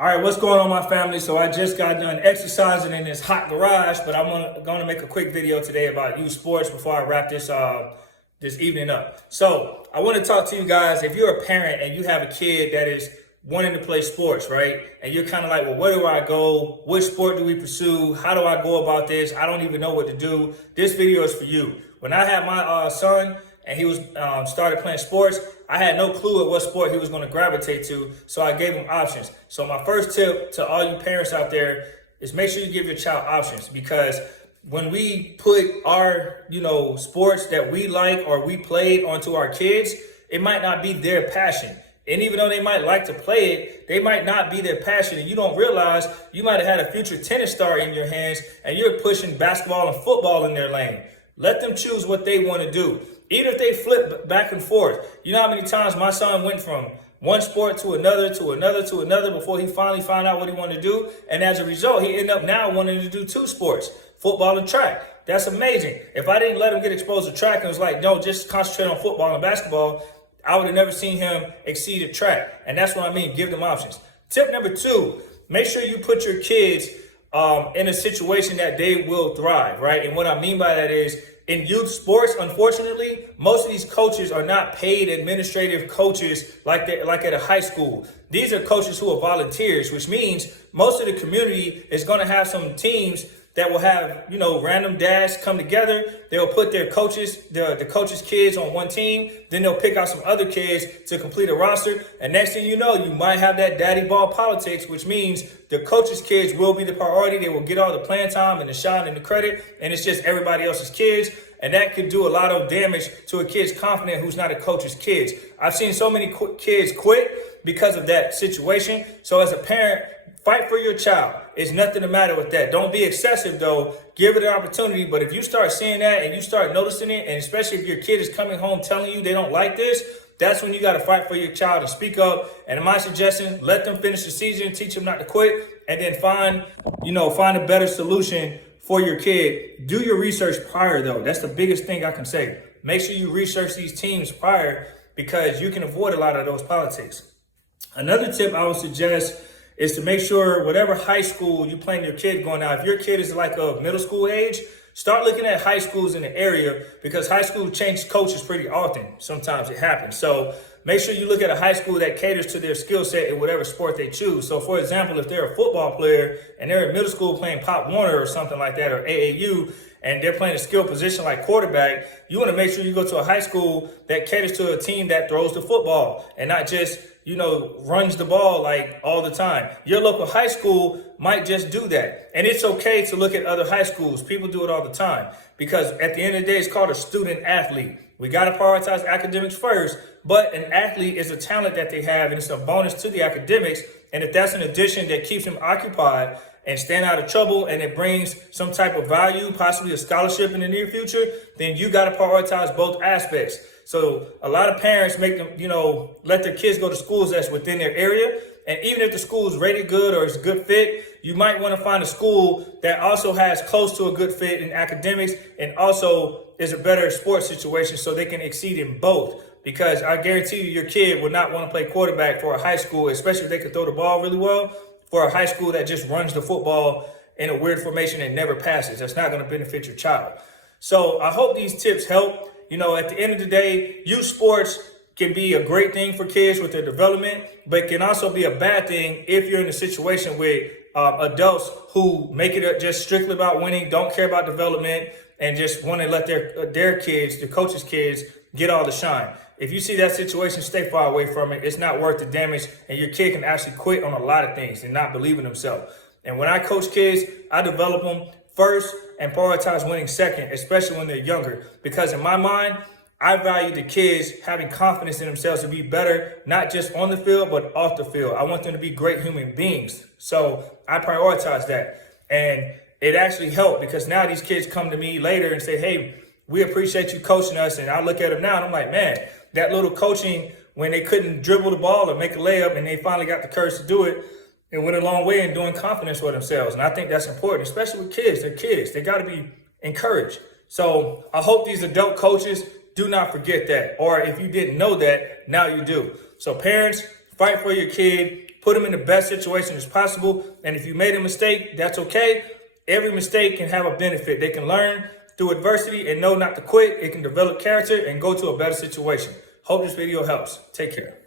All right, what's going on, my family? So I just got done exercising in this hot garage, but I'm going to make a quick video today about youth sports before I wrap this evening up. So I want to talk to you guys. If you're a parent and you have a kid that is wanting to play sports, right? And you're kind of like, well, where do I go? Which sport do we pursue? How do I go about this? I don't even know what to do. This video is for you. When I had my son and he was started playing sports, I had no clue at what sport he was going to gravitate to, so I gave him options. So my first tip to all you parents out there is make sure you give your child options, because when we put our, sports that we like or we played onto our kids, it might not be their passion. And even though they might like to play it, they might not be their passion. And you don't realize you might have had a future tennis star in your hands and you're pushing basketball and football in their lane. Let them choose what they want to do. Even if they flip back and forth. You know how many times my son went from one sport to another before he finally found out what he wanted to do. And as a result, he ended up now wanting to do two sports, football and track. That's amazing. If I didn't let him get exposed to track and was like, no, just concentrate on football and basketball, I would have never seen him exceed at track. And that's what I mean, give them options. Tip number 2, make sure you put your kids in a situation that they will thrive, right? And what I mean by that is, in youth sports, unfortunately, most of these coaches are not paid administrative coaches like at a high school. These are coaches who are volunteers, which means most of the community is going to have some teams that will have, random dads come together. They'll put their coaches, the coaches' kids on one team. Then they'll pick out some other kids to complete a roster. And next thing you know, you might have that daddy ball politics, which means the coaches' kids will be the priority. They will get all the playing time and the shine and the credit. And it's just everybody else's kids. And that could do a lot of damage to a kid's confidence who's not a coach's kids. I've seen so many kids quit because of that situation. So as a parent, fight for your child. There's nothing the matter with that. Don't be excessive, though. Give it an opportunity. But if you start seeing that and you start noticing it, and especially if your kid is coming home telling you they don't like this, that's when you got to fight for your child and speak up. And in my suggestion, let them finish the season, teach them not to quit, and then find a better solution for your kid. Do your research prior, though. That's the biggest thing I can say. Make sure you research these teams prior, because you can avoid a lot of those politics. Another tip I would suggest is to make sure whatever high school you plan your kid going out. If your kid is like a middle school age, start looking at high schools in the area, because high school change coaches pretty often. Sometimes it happens. So make sure you look at a high school that caters to their skill set in whatever sport they choose. So for example, if they're a football player and they're in middle school playing Pop Warner or something like that, or AAU, and they're playing a skill position like quarterback, you want to make sure you go to a high school that caters to a team that throws the football and not just runs the ball like all the time. Your local high school might just do that. And it's okay to look at other high schools. People do it all the time, because at the end of the day, it's called a student athlete. We got to prioritize academics first, but an athlete is a talent that they have, and it's a bonus to the academics. And if that's an addition that keeps them occupied and staying out of trouble, and it brings some type of value, possibly a scholarship in the near future, then you got to prioritize both aspects. So a lot of parents make them, let their kids go to schools that's within their area. And even if the school is rated good or is a good fit, you might want to find a school that also has close to a good fit in academics and also is a better sports situation, so they can exceed in both. Because I guarantee you, your kid would not want to play quarterback for a high school, especially if they could throw the ball really well, for a high school that just runs the football in a weird formation and never passes. That's not going to benefit your child. So I hope these tips help. At the end of the day, youth sports can be a great thing for kids with their development, but it can also be a bad thing if you're in a situation with adults who make it just strictly about winning, don't care about development, and just want to let their kids, the coaches' kids, get all the shine. If you see that situation, stay far away from it. It's not worth the damage, and your kid can actually quit on a lot of things and not believe in themselves. And when I coach kids, I develop them first and prioritize winning second, especially when they're younger. Because in my mind, I value the kids having confidence in themselves to be better, not just on the field, but off the field. I want them to be great human beings. So I prioritize that. And it actually helped, because now these kids come to me later and say, hey, we appreciate you coaching us. And I look at them now and I'm like, man, that little coaching when they couldn't dribble the ball or make a layup and they finally got the courage to do it, it went a long way in doing confidence for themselves. And I think that's important, especially with kids. They're kids. They got to be encouraged. So I hope these adult coaches do not forget that. Or if you didn't know that, now you do. So parents, fight for your kid. put them in the best situation as possible. And if you made a mistake, that's okay. Every mistake can have a benefit. They can learn through adversity and know not to quit. It can develop character and go to a better situation. Hope this video helps. Take care.